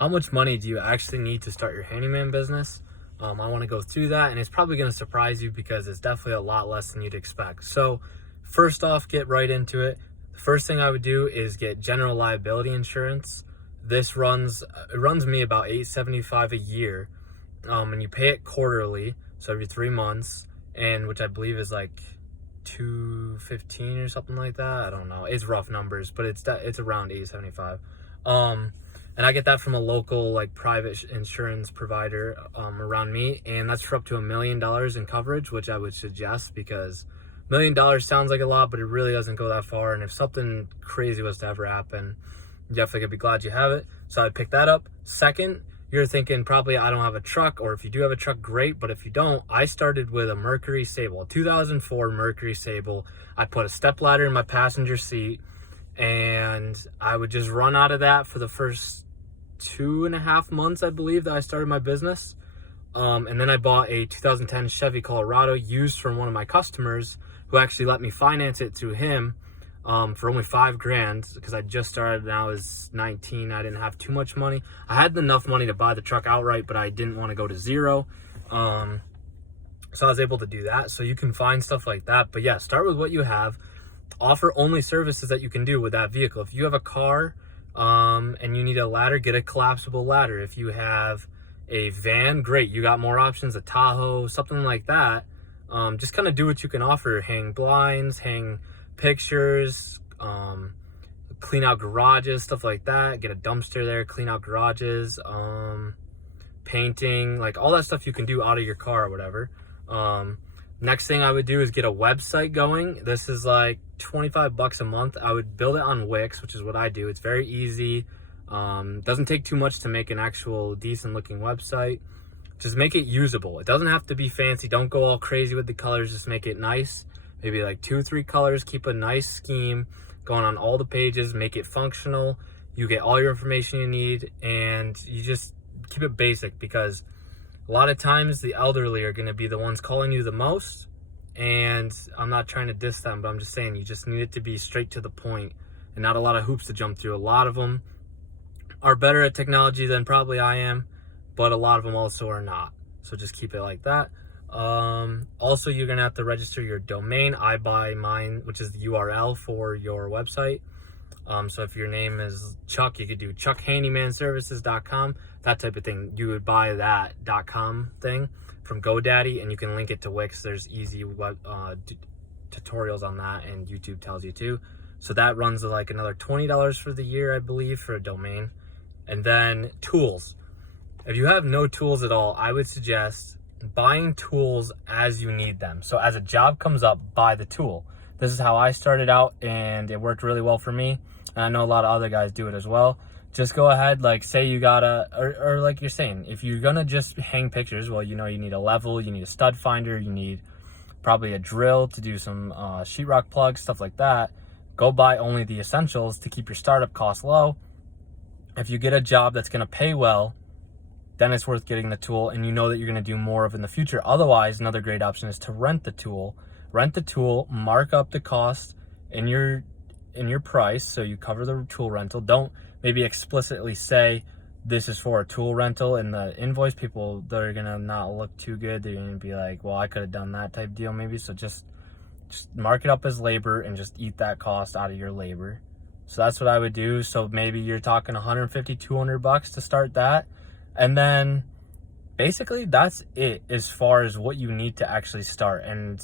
how much money do you actually need to start your handyman business? I want to go through that, and it's probably going to surprise you because it's definitely a lot less than you'd expect. So first off, get right into it. The first thing I would do is get general liability insurance. This runs me about $875 a year, and you pay it quarterly, so every 3 months, and which I believe is like $215 or something like that. I don't know. It's rough numbers, but it's around $875. And I get that from a local like private insurance provider around me, and that's for up to $1 million in coverage, which I would suggest because $1 million sounds like a lot, but it really doesn't go that far. And if something crazy was to ever happen, you definitely could be glad you have it. So I'd pick that up. Second, you're thinking probably I don't have a truck, or if you do have a truck, great. But if you don't, I started with a Mercury Sable, a 2004 Mercury Sable. I put a stepladder in my passenger seat, and I would just run out of that for the first 2.5 months, I believe, that I started my business. And then I bought a 2010 Chevy Colorado used from one of my customers who actually let me finance it through him for only $5,000 because I just started and I was 19. I didn't have too much money. I had enough money to buy the truck outright, but I didn't want to go to zero. So I was able to do that. So you can find stuff like that. But yeah, start with what you have. Offer only services that you can do with that vehicle. If you have a car and you need a ladder, get a collapsible ladder. If you have a van, great, you got more options, a Tahoe, something like that. Just kind of do what you can offer. Hang blinds, hang pictures, clean out garages, stuff like that. Get a dumpster there, clean out garages, painting, like all that stuff you can do out of your car or whatever. Next thing I would do is get a website going. This is like $25 a month. I would build it on Wix, which is what I do. It's very easy. Doesn't take too much to make an actual decent looking website. Just make it usable. It doesn't have to be fancy. Don't go all crazy with the colors. Just make it nice. Maybe like 2 or 3 colors. Keep a nice scheme going on all the pages. Make it functional. You get all your information you need, and you just keep it basic because a lot of times the elderly are going to be the ones calling you the most. And I'm not trying to diss them, but I'm just saying you just need it to be straight to the point and not a lot of hoops to jump through. A lot of them are better at technology than probably I am, but a lot of them also are not. So just keep it like that. Also, you're going to have to register your domain. I buy mine, which is the URL for your website. So if your name is Chuck, you could do chuckhandymanservices.com, that type of thing. You would buy that .com thing from GoDaddy, and you can link it to Wix. There's easy web tutorials on that, and YouTube tells you to. So that runs like another $20 for the year, I believe, for a domain. And then tools. If you have no tools at all, I would suggest buying tools as you need them. So as a job comes up, buy the tool. This is how I started out, and it worked really well for me. And I know a lot of other guys do it as well. Just go ahead, like say you got or like you're saying, if you're gonna just hang pictures, well, you know, you need a level, you need a stud finder, you need probably a drill to do some sheetrock plugs, stuff like that. Go buy only the essentials to keep your startup costs low. If you get a job that's gonna pay well, then it's worth getting the tool, and you know that you're gonna do more of in the future. Otherwise, another great option is to rent the tool. Rent the tool, mark up the cost in your price, so you cover the tool rental. Don't maybe explicitly say this is for a tool rental in the invoice. People, they're gonna not look too good. They're gonna be like, well, I could have done that type deal maybe. So just mark it up as labor and just eat that cost out of your labor. So that's what I would do. So maybe you're talking $150, $200 to start that, and then basically that's it as far as what you need to actually start. And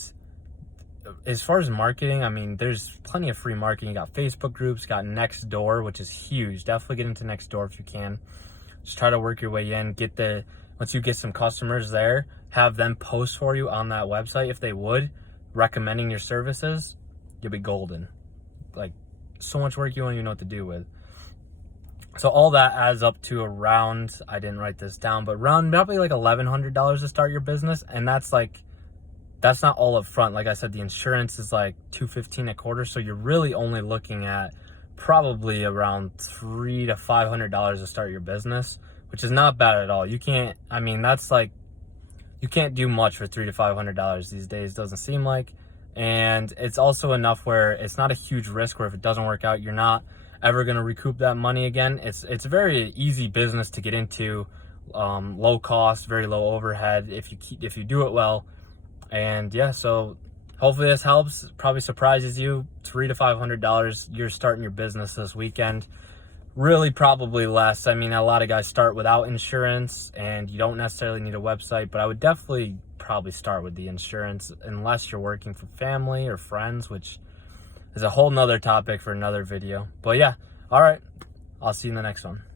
as far as marketing, I mean, there's plenty of free marketing. You got Facebook groups, got Nextdoor, which is huge. Definitely get into Nextdoor if you can. Just try to work your way in. Once you get some customers there, have them post for you on that website if they would, recommending your services. You'll be golden. Like, so much work you don't even know what to do with. So all that adds up to around, I didn't write this down, but around probably like $1,100 to start your business. And that's not all up front. Like I said, the insurance is like $215 a quarter. So you're really only looking at probably around $300 to $500 to start your business, which is not bad at all. You can't do much for $300 to $500 these days, doesn't seem like. And it's also enough where it's not a huge risk where if it doesn't work out, you're not ever going to recoup that money again. It's a very easy business to get into, low cost, very low overhead if you do it well. And yeah, so hopefully this helps. Probably surprises you. $300 to $500 you're starting your business this weekend. Really probably less. I mean, a lot of guys start without insurance, and you don't necessarily need a website, but I would definitely probably start with the insurance unless you're working for family or friends, which is a whole nother topic for another video. But yeah, all right, I'll see you in the next one.